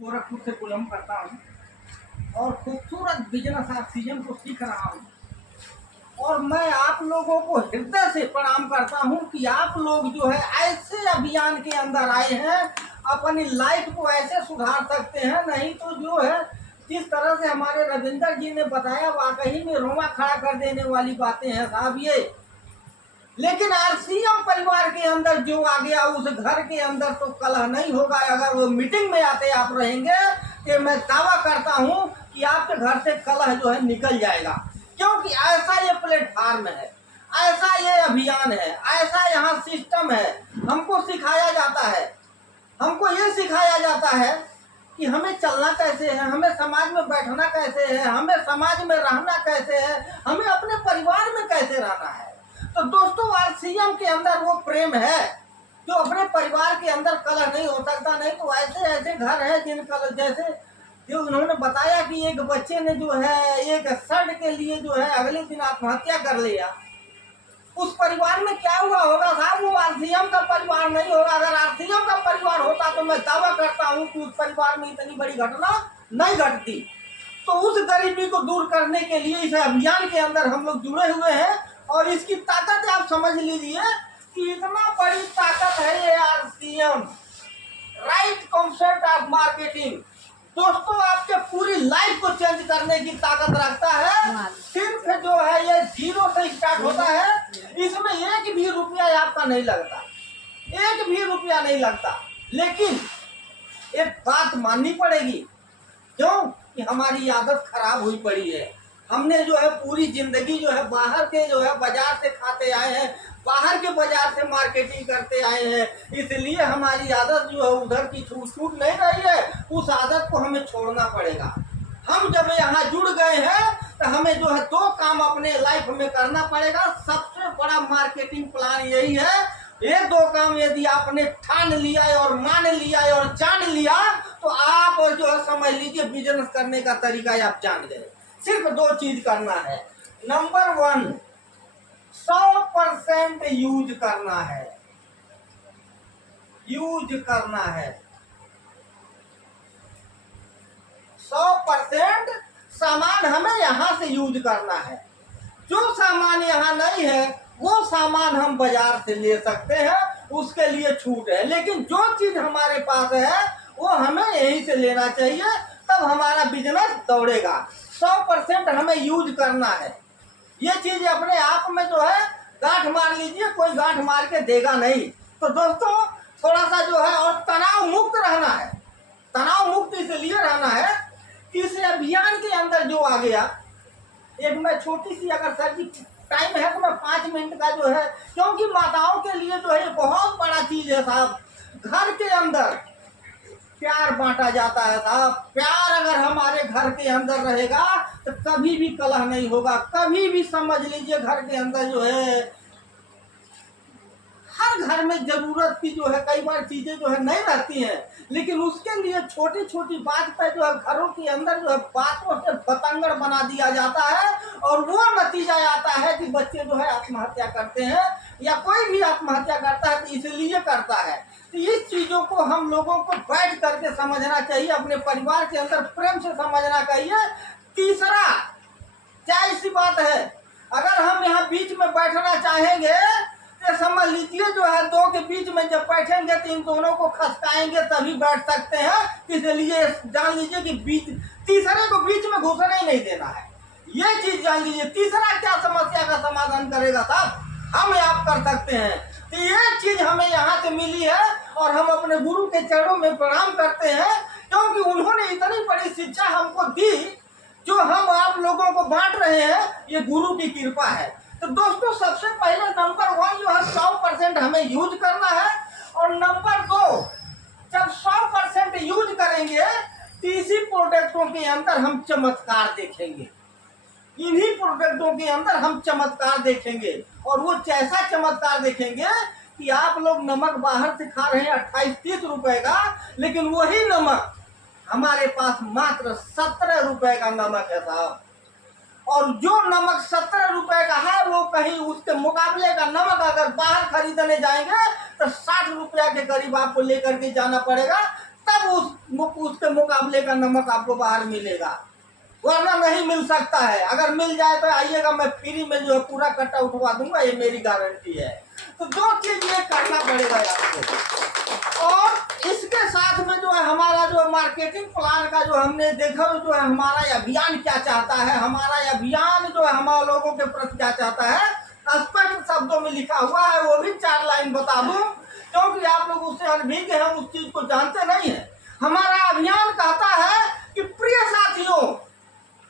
गोरखपुर से बिलोंग करता हूँ और खूबसूरत बिजनेस ऑक्सीजन को सीख रहा हूँ। और मैं आप लोगों को हृदय से प्रणाम करता हूँ कि आप लोग जो है ऐसे अभियान के अंदर आए हैं, अपनी लाइफ को ऐसे सुधार सकते हैं। नहीं तो जो है जिस तरह से हमारे रविंदर जी ने बताया, वाकई में रोमा खड़ा कर देने वाली बातें हैं साहब ये। लेकिन आरसीएम परिवार के अंदर जो आ गया, उस घर के अंदर तो कलह नहीं होगा। अगर वो मीटिंग में आते आप रहेंगे तो मैं दावा करता हूं कि आपके घर से कलह जो है निकल जाएगा। क्योंकि ऐसा ये प्लेटफार्म है, ऐसा ये अभियान है, ऐसा यहाँ सिस्टम है। हमको सिखाया जाता है, हमको ये सिखाया जाता है कि हमें चलना कैसे है, हमें समाज में बैठना कैसे है, हमें समाज में रहना कैसे है, हमें अपने परिवार में कैसे रहना है। तो दोस्तों, आरसीएम के अंदर वो प्रेम है जो अपने परिवार के अंदर कलह नहीं हो सकता। नहीं तो ऐसे ऐसे घर है जिन कलह, जैसे जो उन्होंने बताया कि एक बच्चे ने जो है एक शर्ट के लिए जो है अगले दिन आत्महत्या कर लिया। उस परिवार में क्या हुआ होगा साहब? वो आरसीएम का परिवार नहीं होगा। अगर आरसीएम का परिवार होता तो मैं दावा करता हूँ कि उस परिवार में इतनी बड़ी घटना नहीं घटती। तो उस गरीबी को दूर करने के लिए इस अभियान के अंदर हम लोग जुड़े हुए हैं। और इसकी ताकत आप समझ लीजिए कि इतना बड़ी ताकत है ये RCM, right concept of marketing. दोस्तों, आपके पूरी लाइफ को चेंज करने की ताकत रखता है। सिर्फ जो है ये 0 से स्टार्ट होता है। इसमें एक भी रुपया आपका नहीं लगता, एक भी रुपया नहीं लगता। लेकिन एक बात माननी पड़ेगी, क्यों कि हमारी आदत खराब हुई पड़ी है। हमने जो है पूरी जिंदगी जो है बाहर के जो है बाजार से खाते आए हैं, बाहर के बाजार से मार्केटिंग करते आए हैं। इसलिए हमारी आदत जो है उधर की छूट नहीं रही है। उस आदत को हमें छोड़ना पड़ेगा। हम जब यहाँ जुड़ गए हैं तो हमें जो है 2 काम अपने लाइफ में करना पड़ेगा। सबसे बड़ा मार्केटिंग प्लान यही है। ये 2 काम यदि आपने ठान लिया और मान लिया और जान लिया तो आप जो है समझ लीजिए बिजनेस करने का तरीका आप जान गए। सिर्फ 2 चीज करना है। नंबर 1, 100% यूज करना है, यूज करना है। 100% सामान हमें यहाँ से यूज करना है। जो सामान यहाँ नहीं है वो सामान हम बाजार से ले सकते हैं, उसके लिए छूट है। लेकिन जो चीज हमारे पास है वो हमें यहीं से लेना चाहिए, तब हमारा बिजनेस दौड़ेगा। 100% हमें यूज करना है। ये चीज अपने आप में जो है गांठ मार लीजिए, कोई गांठ मार के देगा नहीं। तो दोस्तों, थोड़ा सा जो है और तनाव मुक्त रहना है। तनाव मुक्त इसलिए रहना है कि इस अभियान के अंदर जो आ गया, एक मैं छोटी सी, अगर सर जी टाइम है तो मैं 5 मिनट का जो है, क्योंकि माताओं के लिए जो है बहुत बड़ा चीज है साहब। घर के अंदर प्यार बांटा जाता है साहब। प्यार अगर हमारे घर के अंदर रहेगा तो कभी भी कलह नहीं होगा। कभी भी समझ लीजिए घर के अंदर जो है, हर घर में जरूरत की जो है कई बार चीजें जो है नहीं रहती हैं, लेकिन उसके लिए छोटी छोटी बात पे जो है घरों के अंदर जो है बातों से बतंगड़ बना दिया जाता है। और वो नतीजा आता है कि बच्चे जो है आत्महत्या करते हैं, या कोई भी आत्महत्या करता है तो इसलिए करता है। तो इस चीजों को हम लोगों को बैठ करके समझना चाहिए, अपने परिवार के अंदर प्रेम से समझना चाहिए। तीसरा, क्या सी बात है, अगर हम यहाँ बीच में बैठना चाहेंगे तो समझ लीजिए जो है 2 के बीच में जब बैठेंगे तो इन दोनों को खसकाएंगे तभी बैठ सकते हैं। इसलिए जान लीजिए कि बीच, तीसरे को बीच में घुसने ही नहीं देना है। ये चीज जान लीजिए। तीसरा क्या समस्या का समाधान करेगा साहब? हम आप कर सकते हैं। तो ये चीज हमें यहाँ से मिली है और हम अपने गुरु के चरणों में प्रणाम करते हैं, क्योंकि उन्होंने इतनी बड़ी शिक्षा हमको दी जो हम आप लोगों को बांट रहे हैं। ये गुरु की कृपा है। तो दोस्तों, सबसे पहले नंबर 1 जो है 100% हमें यूज करना है। और नंबर 2, जब 100% यूज करेंगे तो इसी प्रोडक्टों के अंदर हम चमत्कार देखेंगे। इन्हीं प्रोडक्टों के अंदर हम चमत्कार देखेंगे। और वो कैसा चमत्कार देखेंगे कि आप लोग नमक बाहर से खा रहे हैं 28-30 रुपए का, लेकिन वही नमक हमारे पास मात्र 17 रुपए का नमक है साहब। और जो नमक 17 रुपए का है वो कहीं उसके मुकाबले का नमक अगर बाहर खरीदने जाएंगे तो 60 रुपया के करीब आपको लेकर के जाना पड़ेगा, तब उसके मुकाबले का नमक आपको बाहर मिलेगा, वरना नहीं मिल सकता है। अगर मिल जाए तो आइएगा, मैं फ्री में जो है पूरा कट्टा उठवा दूंगा, ये मेरी गारंटी है। तो दो चीज ये करना पड़ेगा आपको। और इसके साथ में जो है हमारा जो मार्केटिंग प्लान का जो हमने देखा, जो है हमारा अभियान क्या चाहता है, हमारा अभियान जो है हमारे लोगों के प्रति क्या चाहता है, स्पष्ट शब्दों में लिखा हुआ है। वो भी 4 लाइन बता दूं, क्योंकि आप लोग उससे अनभिज्ञ हैं, उस चीज को जानते नहीं है। हमारा अभियान कहता है कि प्रिय साथियों,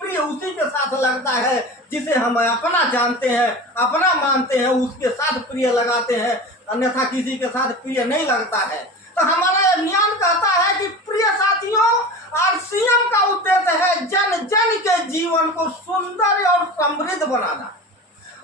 प्रिय उसी के साथ लगता है जिसे हम अपना जानते हैं, अपना मानते हैं, उसके साथ प्रिय लगाते हैं, अन्यथा किसी के साथ प्रिय नहीं लगता है। तो हमारा अभियान कहता है कि प्रिय साथियों, आरसीएम का उद्देश्य है जन जन के जीवन को सुंदर और समृद्ध बनाना।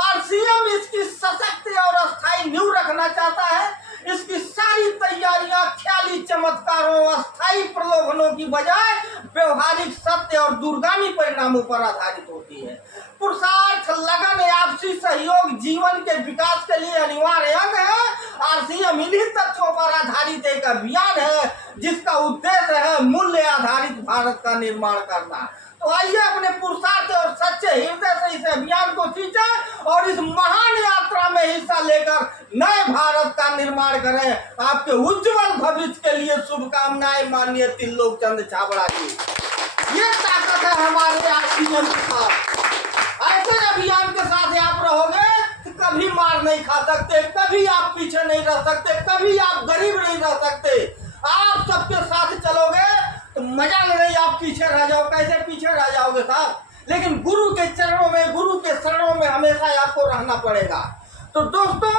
आरसीएम इसकी सशक्त और अस्थायी नींव रखना चाहता है। इसकी सारी तैयारियां ख्याली चमत्कारों, अस्थायी प्रलोभनों की बजाय व्यवहारिक सत्य और दूरगामी परिणामों पर आधारित होती है। पुरुषार्थ, लगन, आपसी सहयोग जीवन के विकास के लिए अनिवार्य अंग है। आरसीएम इन्हीं तथ्यों पर आधारित एक अभियान है जिसका उद्देश्य है मूल्य आधारित भारत का निर्माण करना। तो आइए अपने पुरुषार्थ और सच्चे हृदय से इस अभियान को खींचें और इस महान यात्रा में हिस्सा लेकर नए भारत का निर्माण करें। आपके उज्जवल भविष्य के लिए शुभकामनाएं, माननीय त्रिलोक चंद्र छाबड़ा जी। ये ताकत है हमारे आरसीएम के साथ। ऐसे अभियान के साथ आप रहोगे तो कभी मार नहीं खा सकते, कभी आप पीछे नहीं रह सकते, कभी आप गरीब नहीं रह सकते। आप सबके साथ चलोगे तो मजा नहीं, आप पीछे रह जाओ। कैसे पीछे रह जाओगे साहब? लेकिन गुरु के चरणों में, गुरु के शरणों में हमेशा आपको रहना पड़ेगा। तो दोस्तों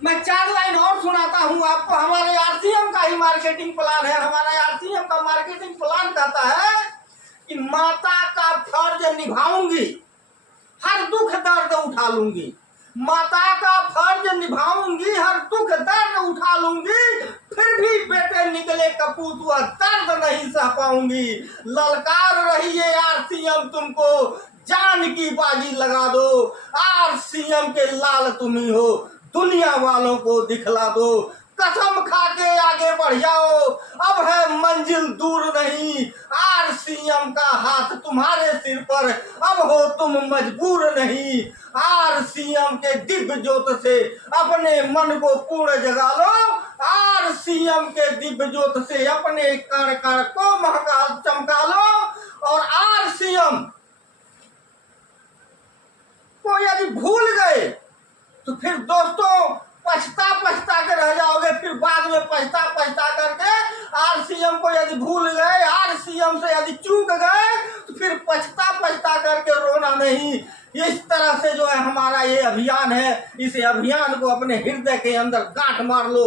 मैं 4 लाइन और सुनाता हूं आपको। हमारे आरसीएम का ही मार्केटिंग प्लान है। हमारा आरसीएम का मार्केटिंग प्लान कहता है कि माता का फर्ज निभाऊंगी, हर दुख दर्द उठा लूंगी। माता का फर्ज निभाऊंगी, हर दुख दर्द उठा लूंगी, फिर भी बेटे निकले कपूत, वह दर्द नहीं सह पाऊंगी। ललकार रही है आरसीएम तुमको, जान की बाजी लगा दो। आरसीएम के लाल तुम ही हो, दुनिया वालों को दिखला दो। कसम खा के आगे बढ़ जाओ, अब है मंजिल दूर नहीं। आरसीएम का हाथ तुम्हारे सिर पर, अब हो तुम मजबूर नहीं। आरसीएम के दिव्य ज्योत से अपने मन को पूर्ण जगा लो। आरसीएम के दिव्य ज्योत से अपने कण कण को महका चमका लो। और आरसीएम को यदि भूल गए तो फिर दोस्तों पछता के रह जाओगे। फिर बाद में पछता करके आरसीएम को यदि भूल गए, आरसीएम से यदि चूक गए तो फिर पछता करके रोना नहीं। इस तरह से जो है हमारा ये अभियान है, इस अभियान को अपने हृदय के अंदर गांठ मार लो।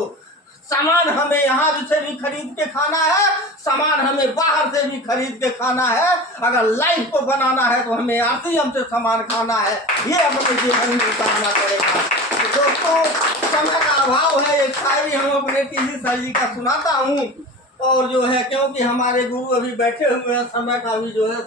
सामान हमें यहाँ से भी खरीद के खाना है, सामान हमें बाहर से भी खरीद के खाना है। अगर लाइफ को बनाना है तो हमें आरसीएम से सामान खाना है। ये अपने जीवन में उतारना पड़ेगा। तो दोस्तों समय का अभाव है, एक शायरी हम अपने टीसी सर जी का सुनाता हूँ। और जो है क्योंकि हमारे गुरु अभी बैठे हुए हैं, समय का भी जो है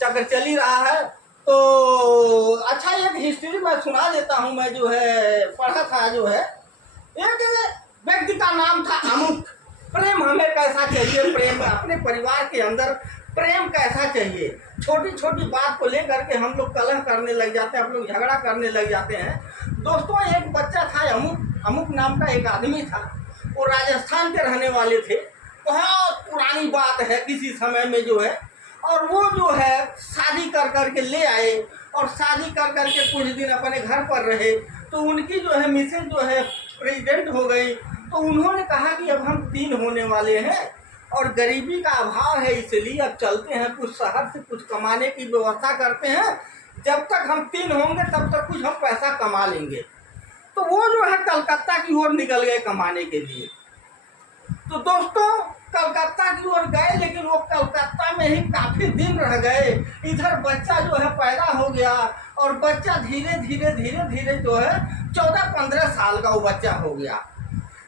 चक्कर चल ही रहा है, तो अच्छा एक हिस्ट्री मैं सुना देता हूँ। मैं जो है पढ़ा था, जो है एक व्यक्ति का नाम था अमुक। प्रेम हमें कैसा चाहिए, प्रेम अपने परिवार के अंदर प्रेम कैसा चाहिए। छोटी छोटी बात को लेकर के हम लोग कलह करने लग जाते हैं, हम लोग झगड़ा करने लग जाते हैं। दोस्तों एक बच्चा था अमुक नाम का एक आदमी था। वो राजस्थान के रहने वाले थे। बहुत पुरानी बात है, किसी समय में जो है, और वो जो है शादी कर के ले आए और शादी कर के कुछ दिन अपने घर पर रहे। तो उनकी जो है मिसेज जो है प्रेग्नेंट हो गई। तो उन्होंने कहा कि अब हम 3 होने वाले हैं और गरीबी का अभाव है, इसलिए अब चलते हैं कुछ शहर से कुछ कमाने की व्यवस्था करते हैं। जब तक हम 3 होंगे तब तक कुछ हम पैसा कमा लेंगे। तो वो जो है कलकत्ता की ओर निकल गए कमाने के लिए। तो दोस्तों कलकत्ता की ओर गए, लेकिन वो कलकत्ता में ही काफी दिन रह गए। इधर बच्चा जो है पैदा हो गया और बच्चा धीरे धीरे जो है 14-15 साल का वो बच्चा हो गया।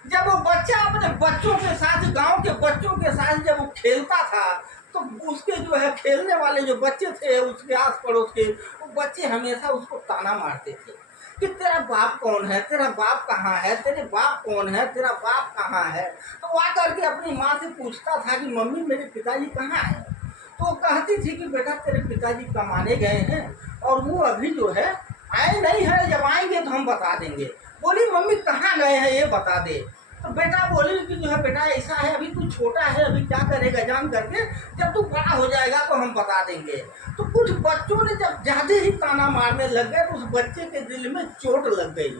जब वो बच्चा अपने बच्चों के साथ, गांव के बच्चों के साथ जब वो खेलता था, तो उसके जो है खेलने वाले जो बच्चे थे उसके आस पड़ोस के, वो बच्चे हमेशा उसको ताना मारते थे कि तेरा बाप कौन है, तेरा बाप कहाँ है, तेरे बाप कौन है, तेरा बाप कहाँ है। तो वो आकर के अपनी माँ से पूछता था कि मम्मी मेरे पिताजी कहाँ हैं। तो वो कहती थी कि बेटा तेरे पिताजी कमाने गए हैं और वो अभी जो है आए नहीं है, जब आएंगे तो हम बता देंगे। बोली मम्मी कहाँ गए हैं ये बता दे। तो बेटा बोली कि जो है बेटा ऐसा है, अभी तू छोटा है, अभी क्या करेगा जान करके, जब तू बड़ा हो जाएगा तो हम बता देंगे। तो कुछ बच्चों ने जब ज्यादा ही ताना मारने लग गए तो उस बच्चे के दिल में चोट लग गई।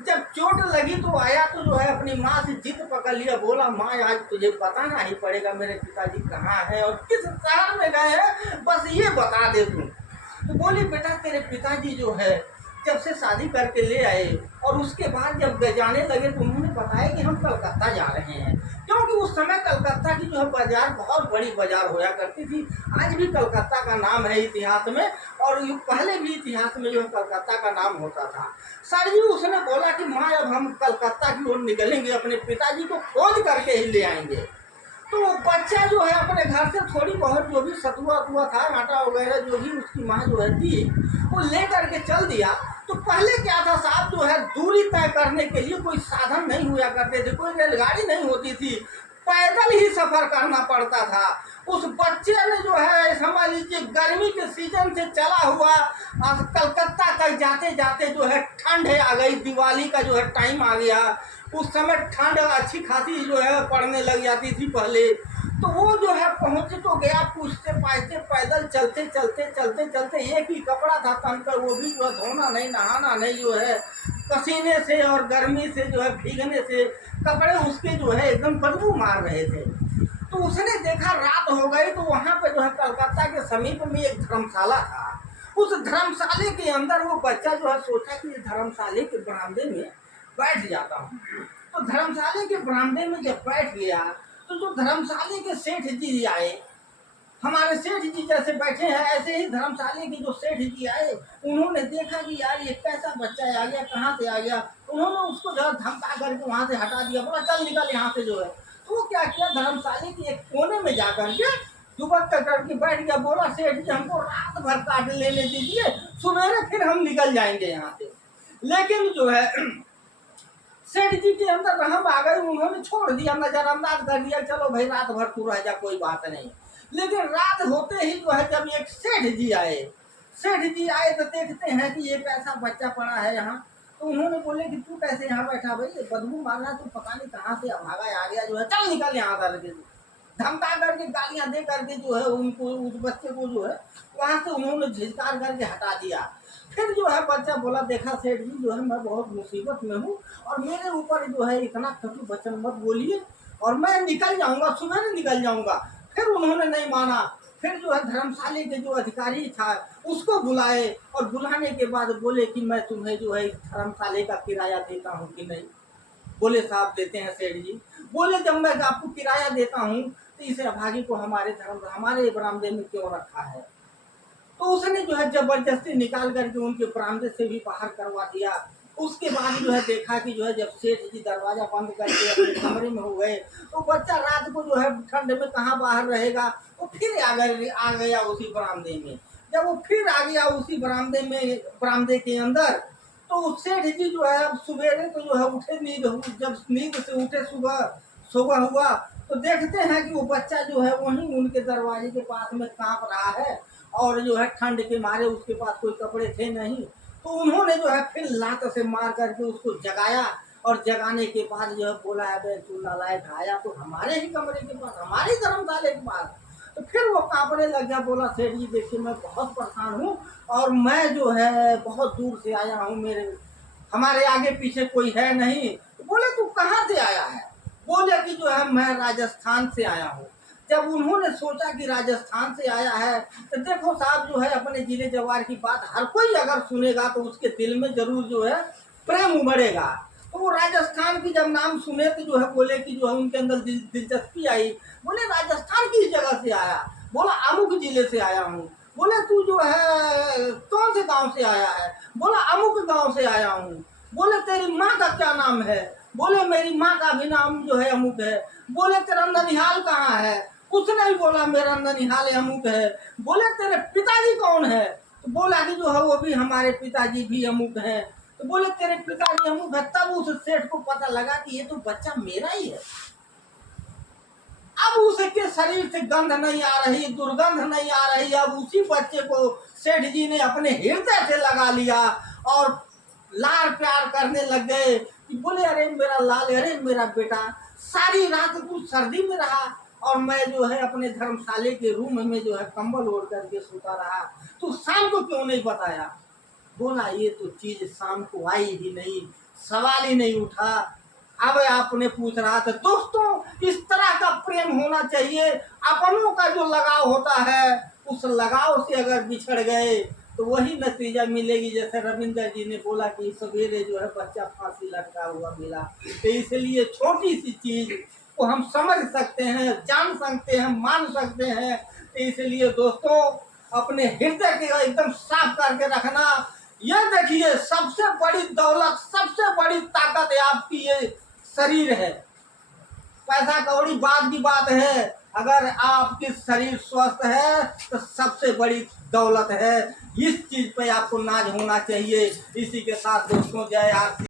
जब चोट लगी तो आया तो जो है अपनी माँ से जिद पकड़ लिया, बोला माँ आज तुझे बताना ही पड़ेगा मेरे पिताजी कहाँ है और किस शहर में गए हैं, बस ये बता दे तू। तो बोली बेटा तेरे पिताजी जो है जब से शादी करके ले आए और उसके बाद जब जाने लगे तो उन्होंने बताया कि हम कलकत्ता जा रहे हैं, क्योंकि उस समय कलकत्ता की जो है बाजार बहुत बड़ी बाजार होया करती थी। आज भी कलकत्ता का नाम है इतिहास में, और पहले भी इतिहास में जो है कलकत्ता का नाम होता था। सर जी उसने बोला कि माँ अब हम कलकत्ता की ओर निकलेंगे, अपने पिताजी को खोज करके ही ले आएंगे। तो बच्चा जो है अपने घर से थोड़ी बहुत जो भी सतुआ वतुआ था, आटा वगैरह जो भी उसकी माँ जो है दी, वो ले करके चल दिया। तो पहले क्या था साहब, जो है दूरी तय करने के लिए कोई साधन नहीं हुआ करते थे, कोई रेलगाड़ी नहीं होती थी, पैदल ही सफर करना पड़ता था। उस बच्चे ने जो है समझ लीजिए गर्मी के सीजन से चला हुआ कलकत्ता तक जाते जाते जो है ठंड आ गई, दिवाली का जो है टाइम आ गया। उस समय ठंड अच्छी खासी जो है पड़ने लग जाती थी पहले। तो वो जो है पहुंचे तो गया, पूछते पाछते पैदल चलते चलते चलते चलते एक ही कपड़ा था तन पर, वो भी जो है धोना नहीं नहाना नहीं, जो है पसीने से और गर्मी से जो है भीगने से कपड़े उसके जो है एकदम बदबू मार रहे थे। तो उसने देखा रात हो गई, तो वहाँ पे जो है कलकत्ता के समीप में एक धर्मशाला था। उस धर्मशाले के अंदर वो बच्चा जो है सोचा कि धर्मशाले के बरामदे में बैठ जाता हूँ। तो धर्मशाले के बरामदे में जब बैठ गया तो जो धर्मशाले के सेठ जी आए, हमारे सेठ जी जैसे बैठे हैं ऐसे ही धर्मशाले के जो सेठ जी आए, उन्होंने देखा कि यार ये कैसा बच्चा आ गया, कहाँ से आ गया। उन्होंने उसको जो है धमका करके वहाँ से हटा दिया, बोला चल निकल यहाँ से जो है। तो वो क्या किया, धर्मशाले के एक कोने में जाकर के दुबक करके बैठ गया। बोला सेठ जी हमको रात भर काट लेने दीजिए, सुबह फिर हम निकल जाएंगे यहाँ से। लेकिन जो है सेठ जी के अंदर रहम आ गई, उन्होंने छोड़ दिया, नजरअंदाज कर दिया, चलो भाई रात भर तू रह जा कोई बात नहीं। लेकिन रात होते ही जो है जब एक सेठ जी आए तो देखते हैं कि एक ऐसा बच्चा पड़ा है यहाँ। तो उन्होंने बोले कि तू कैसे यहाँ बैठा भाई, बदबू मारना, तू पता नहीं कहाँ से भागा आ गया, जो है चल निकल यहाँ करके धमका करके गालियां दे करके जो है उनको, उस बच्चे को जो है वहां से उन्होंने झिझकार करके हटा दिया। फिर जो है बच्चा बोला देखा सेठ जी जो है मैं बहुत मुसीबत में हूँ और मेरे ऊपर जो है इतना कटु वचन मत बोलिए और मैं निकल जाऊंगा, सुबह निकल जाऊंगा। फिर उन्होंने नहीं माना। फिर जो है धर्मशाले के जो अधिकारी था उसको बुलाए और बुलाने के बाद बोले कि मैं तुम्हें जो है धर्मशाले का किराया देता हूँ कि नहीं। बोले साहब देते हैं सेठ जी। बोले जब मैं आपको किराया देता हूँ तो इस अभागी को हमारे बरामदे में क्यों रखा है। तो उसने जो है जबरदस्ती निकाल करके उनके बरामदे से भी बाहर करवा दिया। उसके बाद जो है देखा कि जो है जब सेठ जी दरवाजा बंद करके अपने कमरे में हो गए तो बच्चा रात को जो है ठंड में कहाँ बाहर रहेगा, वो फिर आ गया उसी बरामदे में। जब वो फिर आ गया उसी बरामदे के अंदर, तो सेठ जी जो है अब सवेरे तो जो है उठे जब नींद से उठे सुबह हुआ तो देखते हैं कि वो बच्चा जो है वहीं उनके दरवाजे के पास में कांप रहा है और जो है ठंड के मारे उसके पास कोई कपड़े थे नहीं। तो उन्होंने जो है फिर लात से मार करके उसको जगाया और जगाने के बाद जो है बोला है तू नालायक आया तो हमारे ही कमरे के पास, हमारे धर्मशाले के पास। तो फिर वो कांपने लग गया, बोला सेठ जी देखिए मैं बहुत परेशान हूँ और मैं जो है बहुत दूर से आया हूँ, हमारे आगे पीछे कोई है नहीं। तो बोले तू कहाँ से आया है। बोले कि जो है मैं राजस्थान से आया हूँ। जब उन्होंने सोचा कि राजस्थान से आया है तो देखो साहब जो है अपने जिले जवार की बात हर कोई अगर सुनेगा तो उसके दिल में जरूर जो है प्रेम उमड़ेगा। तो वो राजस्थान की जब नाम सुने तो जो है बोले कि जो है उनके अंदर दिलचस्पी आई। बोले राजस्थान की जगह से आया, बोला अमुक जिले से आया हूँ। बोले तू जो है कौन से गांव से आया है, बोला अमुक गांव से आया हूँ। बोले तेरी माँ का क्या नाम है, बोले मेरी माँ का भी नाम जो है अमुक है। बोले तेरा ननिहाल कहाँ है, उसने भी बोला मेरा ननिहाल अमुक है। बोले तेरे पिताजी कौन है, तो बोला कि जो है वो भी हमारे पिताजी भी अमुक हैं। तो बोले तेरे पिताजी हम, तब उस सेठ को पता लगा कि ये तो बच्चा मेरा ही है। अब उसके शरीर से गंध नहीं आ रही, दुर्गंध नहीं आ रही। अब उसी बच्चे को सेठ जी ने अपने हृदय से लगा लिया और लाड़ प्यार करने लग गए कि बोले अरे मेरा लाल, अरे मेरा बेटा। सारी रात तू सर्दी में रहा और मैं जो है अपने धर्मशाले के रूम में जो है कंबल ओढ़ करके सोता रहा, तू शाम को क्यों नहीं बताया? बोला ये तो चीज शाम को आई ही नहीं, सवाल ही नहीं उठा। अब आपने पूछ रहा था। दोस्तों इस तरह का प्रेम होना चाहिए। अपनों का जो लगाव होता है, उस लगाव से अगर बिछड़ गए तो वही नतीजा मिलेगी। जैसे रविंद्र जी ने बोला कि सवेरे जो है बच्चा फांसी लटका हुआ मिला। तो इसलिए छोटी सी चीज को हम समझ सकते हैं, जान सकते हैं, मान सकते हैं। तो इसलिए दोस्तों अपने हृदय के एकदम साफ करके रखना। यह देखिए सबसे बड़ी दौलत, सबसे बड़ी ताकत है आपकी ये शरीर है। पैसा कौड़ी बाद की बात है, अगर आपकी शरीर स्वस्थ है तो सबसे बड़ी दौलत है। इस चीज पे आपको नाज होना चाहिए। इसी के साथ दोस्तों जय आरती।